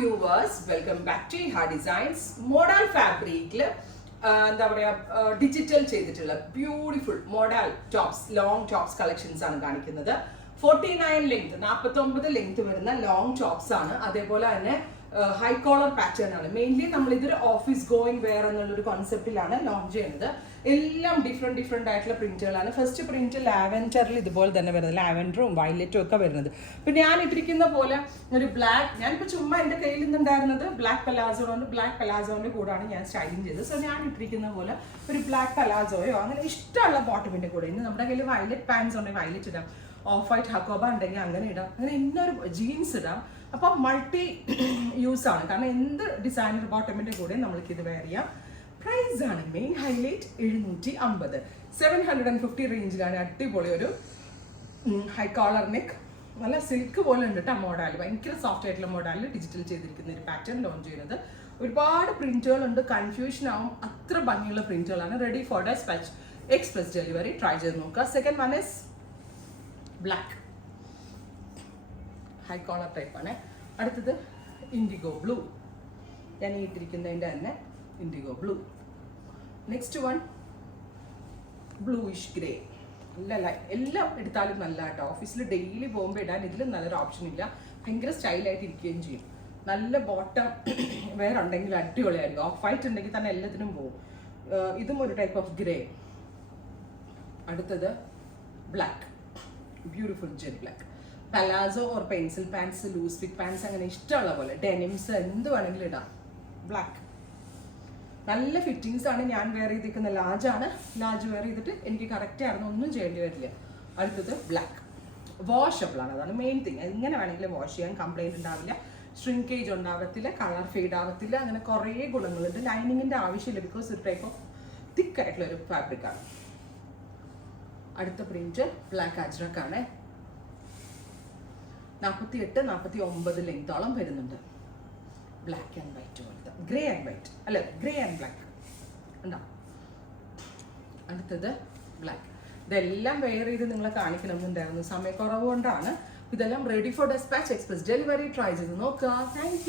viewers, welcome back to Iha Designs. Modal fabric എന്താ പറയുക digital ചെയ്തിട്ടുള്ള beautiful model tops long tops collections ആണ് കാണിക്കുന്നത്. 49 ലെങ്ത് 49 ലെങ്ത് വരുന്ന ലോങ് ടോപ്സ് ആണ്. അതേപോലെ തന്നെ ഹൈ കോളർ പാറ്റേൺ ആണ്. മെയിൻലി നമ്മൾ ഇതൊരു ഓഫീസ് ഗോയിങ് വെയർ എന്നുള്ളൊരു കോൺസെപ്റ്റിലാണ് ലോഞ്ച് ചെയ്യുന്നത്. എല്ലാം ഡിഫറെന്റ് ആയിട്ടുള്ള പ്രിന്റുകളാണ്. ഫസ്റ്റ് പ്രിന്റ് ലാവൻഡറിൽ ഇതുപോലെ തന്നെ വരുന്നത്, ലാവൻഡറും വയലറ്റും ഒക്കെ വരുന്നത്. ഇപ്പം ഞാൻ ഇട്ടിരിക്കുന്ന പോലെ ഒരു ബ്ലാക്ക്, ഞാനിപ്പോൾ ചുമ്മാ എൻ്റെ കയ്യിൽ നിന്നുണ്ടായിരുന്നത് ബ്ലാക്ക് പലാസോണ്ട്, ബ്ലാക്ക് പലാസോന്റെ കൂടാണ് ഞാൻ സ്റ്റൈലിംഗ് ചെയ്തത്. സോ ഞാൻ ഇട്ടിരിക്കുന്ന പോലെ ഒരു ബ്ലാക്ക് പലാസോയോ അങ്ങനെ ഇഷ്ടമുള്ള ബോട്ടമിന്റെ കൂടെ. ഇന്ന് നമ്മുടെ കയ്യിൽ വയലറ്റ് പാൻസ് ഉണ്ടെങ്കിൽ വയലറ്റ് ഇടാം, ഓഫ് വൈറ്റ് ഹക്കോബ ഉണ്ടെങ്കിൽ അങ്ങനെ ഇടാം, അങ്ങനെ ഇന്നൊരു ജീൻസ് ഇടാം. അപ്പം മൾട്ടി യൂസ് ആണ്, കാരണം എന്ത് ഡിസൈനർ ബോട്ടമിന്റെ കൂടെ നമ്മൾക്ക് ഇത് വെയർ ചെയ്യാം. പ്രൈസ് ആണ് മെയിൻ ഹൈലൈറ്റ്. 750 750 റേഞ്ചിലാണ്. അടിപൊളി ഒരു ഹൈ കോളർ നെക്ക്, നല്ല സിൽക്ക് പോലെ ഉണ്ട് കേട്ടോ. മോഡൽ ഭയങ്കര സോഫ്റ്റ് ആയിട്ടുള്ള മോഡലിൽ ഡിജിറ്റൽ ചെയ്തിരിക്കുന്ന ഒരു പാറ്റേൺ ലോഞ്ച് ചെയ്യുന്നത്. ഒരുപാട് പ്രിന്റുകളുണ്ട്, കൺഫ്യൂഷൻ ആവും, അത്ര ഭംഗിയുള്ള പ്രിന്റുകളാണ്. Ready for dispatch, express delivery. Try ചെയ്ത് നോക്കുക. Second one is black, high collar type ആണ്. അടുത്തത് ഇൻഡിഗോ ബ്ലൂ, ഞാൻ ഈ ഇട്ടിരിക്കുന്നതിൻ്റെ തന്നെ indigo blue. Next one bluish grey. എല്ലാം എടുത്താലും നല്ല കേട്ടോ. ഓഫീസിൽ ഡെയിലി പോകുമ്പോൾ ഇടാൻ ഇതിലും നല്ലൊരു ഓപ്ഷൻ ഇല്ല. ഭയങ്കര സ്റ്റൈലായിട്ട് ഇരിക്കുകയും ചെയ്യും. നല്ല ബോട്ടം വേറെ ഉണ്ടെങ്കിൽ അടിപൊളിയായിരിക്കും. ഓഫ് വൈറ്റ് ഉണ്ടെങ്കിൽ തന്നെ എല്ലാത്തിനും പോകും. ഇതും ഒരു ടൈപ്പ് ഓഫ് ഗ്രേ. അടുത്തത് black, beautiful jet black. Palazzo or pencil pants, loose fit pants, അങ്ങനെ ഇഷ്ടമുള്ള പോലെ ഡെനിംസ് എന്ത് വേണമെങ്കിലും ഇടാം. ബ്ലാക്ക് നല്ല ഫിറ്റിങ്സ് ആണ്. ഞാൻ വെയർ ചെയ്തിരിക്കുന്ന ലാർജ് ആണ്. ലാർജ് വെയർ ചെയ്തിട്ട് എനിക്ക് കറക്റ്റ് ആയിരുന്നു, ഒന്നും ചെയ്യേണ്ടി വരില്ല. അടുത്തത് ബ്ലാക്ക്, വാഷബിൾ ആണ്, അതാണ് മെയിൻ തിങ്. എങ്ങനെ വേണമെങ്കിലും വാഷ് ചെയ്യാൻ, കംപ്ലൈൻറ്റ് ഉണ്ടാവില്ല, ഷ്രിങ്കേജ് ഉണ്ടാകത്തില്ല, കളർ ഫെയ്ഡ് ആകത്തില്ല, അങ്ങനെ കുറേ ഗുണങ്ങളുണ്ട്. ലൈനിങ്ങിൻ്റെ ആവശ്യമില്ല, ബിക്കോസ് ഒരു ടൈപ്പ് ഓഫ് തിക്കായിട്ടുള്ള ഒരു ഫാബ്രിക് ആണ്. അടുത്ത പ്രിന്റ് ബ്ലാക്ക് അജ്രക് ആണ്. 48 49 ലെങ്തോളം വരുന്നുണ്ട്. ബ്ലാക്ക് ആൻഡ് വൈറ്റ് പോലത്തെ, ഗ്രേ ആൻഡ് വൈറ്റ് അല്ല, ഗ്രേ ആൻഡ് ബ്ലാക്ക് ഉണ്ടോ. അടുത്തത് ബ്ലാക്ക്. ഇതെല്ലാം വെയർ ചെയ്ത് നിങ്ങളെ കാണിക്കണമെന്നുണ്ടായിരുന്നു, സമയക്കുറവ് കൊണ്ടാണ്. ഇതെല്ലാം ready for dispatch, express delivery. Try ചെയ്ത് നോക്കുക. Thank U.